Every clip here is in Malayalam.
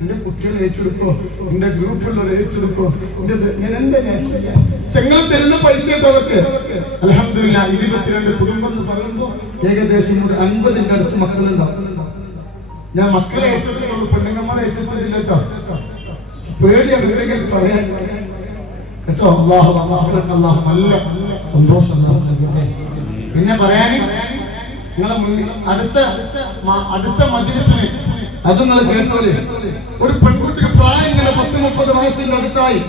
എന്റെ കുട്ടികൾ ഏറ്റെടുക്കോ? എന്റെ ഗ്രൂപ്പുള്ളവർ ഏറ്റെടുക്കോ? എന്റെ ചെങ്ങൾ തരുന്ന പൈസ അവർക്ക്. അലഹമില്ല ഇരുപത്തിരണ്ട് കുടുംബം എന്ന് പറയുമ്പോ ഏകദേശം ഒരു അൻപതിന്റെ അടുത്ത് മക്കളുണ്ടാവും. ഞാൻ മക്കളെ ഏറ്റെടുത്തുള്ളൂ പെണ്ണുങ്ങന്മാരെ കേട്ടോ. പേടിയാണ് എവിടെയെങ്കിലും പറയാൻ. കേട്ടോ അള്ളാഹു അള്ളാഹു നല്ല സന്തോഷം. പിന്നെ പറയാൻ നിങ്ങളെ അടുത്ത അടുത്ത മജിലിസിന് അത് നിങ്ങൾ കേട്ടോലെ? ഒരു പെൺകുട്ടിക്ക് പ്രായം ഇങ്ങനെ പത്ത് മുപ്പത് വയസ്സിന്റെ അടുത്തായി.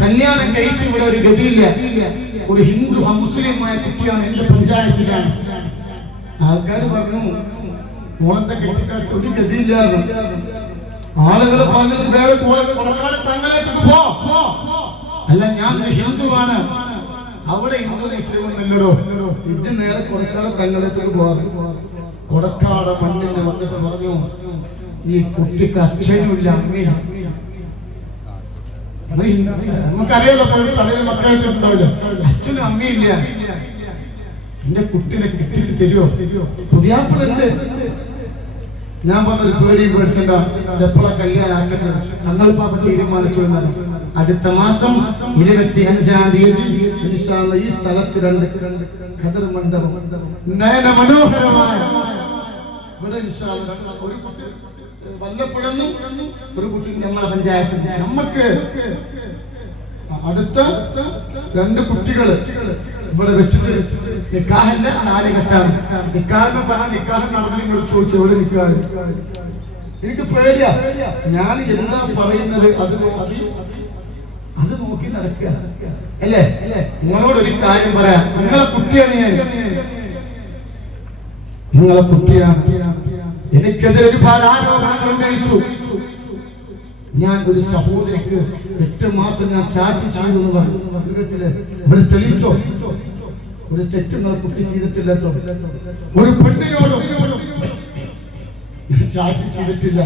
കല്യാണം കഴിച്ചു ഇവിടെ ഒരു ഗതിയില്ല. ഒരു ഹിന്ദു അമുസ്ലിമായ കുട്ടിയാണ് എന്റെ പഞ്ചായത്തിലാണ്. ആൾക്കാർ പറഞ്ഞു മോളത്തെ കെട്ടിക്കാർക്ക് ഒരു ഗതിയില്ലായിരുന്നു. ആളുകൾ പറഞ്ഞത് വേറെ പോ. അല്ല ഞാൻ ഹിന്ദുവാണ്. അവിടെ ഹിന്ദു മുസ്ലിം ഒന്നല്ലടോ ഇത് നേരെ കൊടക്കാട് തങ്ങളത്തേക്ക് പോവാറ് കൊടക്കാട് മണ്ണിന് വന്നിട്ട് പറഞ്ഞു ഈ കുട്ടിക്ക് അച്ഛനുമില്ല അമ്മയും നമുക്കറിയാലോ തലയിൽ മക്കളായിട്ട് ഉണ്ടാവില്ല. അച്ഛനും അമ്മയില്ല. എന്റെ കുട്ടിനെ കെട്ടിച്ച് തരുമോ പുതിയാപ്പിളുണ്ട്. ഞാൻ പറഞ്ഞൊരു പേടിയും പേടിച്ചണ്ട. എപ്പോഴാ കല്യാണം ആക്കണ്ട ഞങ്ങൾ പാപ്പ തീരുമാനിച്ചു എന്നാണ്. അടുത്ത മാസം ഇരുപത്തി അഞ്ചാം തീയതി ഈ സ്ഥലത്ത് രണ്ട് ഖദർ മണ്ഡപം. നയന മനോഹരമായ. ഇവിടെ ഒരു കുട്ടി വല്ലപ്പുഴന്നും ഒരു കുട്ടി നമ്മളെ പഞ്ചായത്തിൽ. നമുക്ക് അടുത്ത രണ്ട് കുട്ടികൾ ഇവിടെ വെച്ചിട്ട് നിക്കാഹിന്റെ നാല് കെട്ടാണ് നിക്കാഹിന് പറഞ്ഞ നിക്കാഹ് നടന്നു ഇങ്ങോട്ട് ചോദിച്ചു എവിടെ നിക്കാഹ്. എനിക്ക് പേടിയാ. ഞാൻ എന്താ പറയുന്നത് അത് നോക്കി അത് നോക്കി നടക്കുക. അല്ലേ? നിങ്ങളോട് ഒരു കാര്യം പറയാം. നിങ്ങളെ കുട്ടിയാണ് ഞാൻ. നിങ്ങളെ കുട്ടിയാണ്. എനിക്കെതിരെ ഒരുപാട് ആരോപണങ്ങൾ ഉന്നയിച്ചു. ഞാൻ ഒരു സഹോദരിക്ക് എട്ട് മാസം ഞാൻ ചാറ്റ് ചെയ്തു എന്ന് പറഞ്ഞു. ഇവിടെ തെളിയിച്ചോ? ഒരു തെറ്റ് നിങ്ങളെ കുട്ടി ചെയ്തിട്ടില്ല ഒരു പെണ്ണിനോടും ഞാൻ ചാറ്റ് ചെയ്തിട്ടില്ല.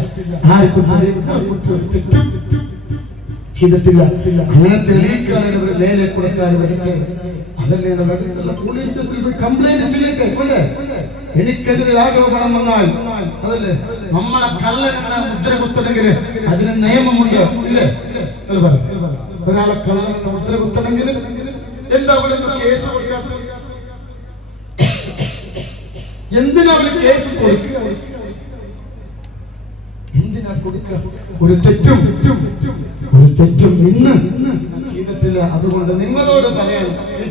ആർക്കും കുട്ടി ഒരു തെറ്റും. ചെയ്തിട്ടില്ല. അങ്ങനെ തെളിയിക്കാൻ ഇവർ മേലെ കൊടുക്കാൻ വരട്ടെ അതല്ലേ അടുത്തുള്ള പോലീസ് സ്റ്റേഷനിൽ പോയി കംപ്ലൈന്റ് ചെയ്യട്ടെ? അല്ലേ എനിക്കെതിരെ ആരോപണം വന്നാൽ അതല്ലേ? നമ്മളെ കള്ളനെന്ന മുദ്ര കുത്തണമെങ്കിൽ അതിന് നിയമമുണ്ട്? ഇല്ലേ. ഒരാളെ കള്ളനെന്ന മുദ്ര കുത്തണമെങ്കിൽ എന്താ അവരെ കേസ് കൊടുക്കാത്തത്? എന്തിനാ അവർ കേസ് കൊടുക്കുക? എന്തിനാ കൊടുക്കുക? ഒരു തെറ്റും ഒരു തെറ്റും ഇന്ന് ചെയ്തിട്ടില്ല അതുകൊണ്ട് നിങ്ങളോട് പറയാൻ ഈ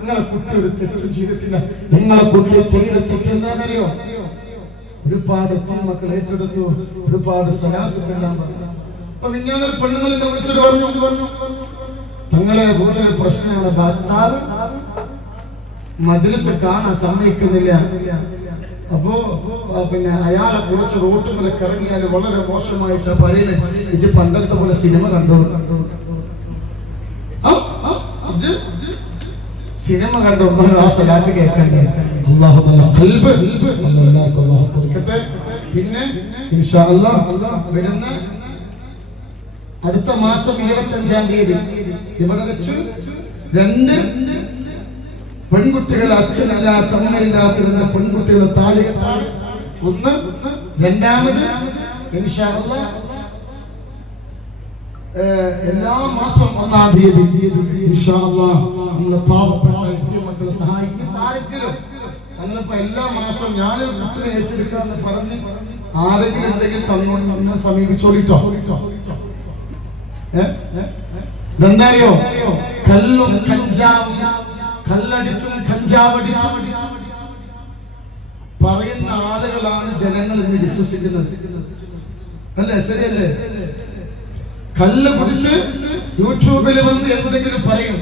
നിങ്ങളെ കുട്ടി ഒരു തെറ്റും ചെയ്തിട്ടില്ല. നിങ്ങളെ കുട്ടി ചെയ്ത തെറ്റെന്താണെന്നറിയോ ഒരുപാട് മക്കൾ ഏറ്റെടുത്തു. ഒരുപാട് സ്ഥലത്ത് ചെല്ലാൻ പറഞ്ഞു. പെണ്ണുങ്ങളെ വിളിച്ചിട്ട് പറഞ്ഞു. പറഞ്ഞു തങ്ങളെ വീട്ടിലെ പ്രശ്നമാണ് ഭർത്താവ് മദ്രസ് കാണാൻ സമ്മതിക്കുന്നില്ല. അപ്പോ പിന്നെ അയാളെ കുറച്ച് റോട്ട് മുതൽ ഇറങ്ങിയാൽ വളരെ മോശമായിട്ട് പറയുന്നത്. ഇത് പണ്ടത്തെ പോലെ സിനിമ കണ്ടു? സിനിമ കണ്ട? ഒന്നും ആ സ്ഥലത്ത് കേൾക്കണ്ടേ അള്ളാഹു എല്ലാവർക്കും കൊടുക്കട്ടെ. പിന്നെ വരുന്ന അടുത്ത മാസം ഇരുപത്തി അഞ്ചാം തീയതി. ഇവിടെ വെച്ച് രണ്ട് പെൺകുട്ടികൾ അച്ഛനല്ല അമ്മയില്ലാത്ത പെൺകുട്ടികളെ കെട്ടാണ് ഒന്ന്. രണ്ടാമത് എല്ലാ മാസം ഒന്നാം തീയതി നമ്മളെ പാവപ്പെട്ട മക്കളെ സഹായിക്കും. ആരെങ്കിലും ഞങ്ങളിപ്പോ എല്ലാ മാസവും ഞാനൊരു കുട്ടിനെ ഏറ്റെടുക്കാന്ന് പറഞ്ഞ് ആരെങ്കിലും എന്തെങ്കിലും തന്നോട് നമ്മൾ സമീപിച്ചോളിട്ടോ. ഇതെന്തറിയോ കല്ലും കഞ്ചാവും കല്ലടിച്ചും കഞ്ചാവടിച്ചും പറയുന്ന ആളുകളാണ് ജനങ്ങൾ ഇന്ന് വിശ്വസിക്കുന്നത്. അല്ലേ? ശരിയല്ലേ? കല്ല് കുടിച്ച് യൂട്യൂബിൽ വന്ന് എന്തെങ്കിലും പറയും.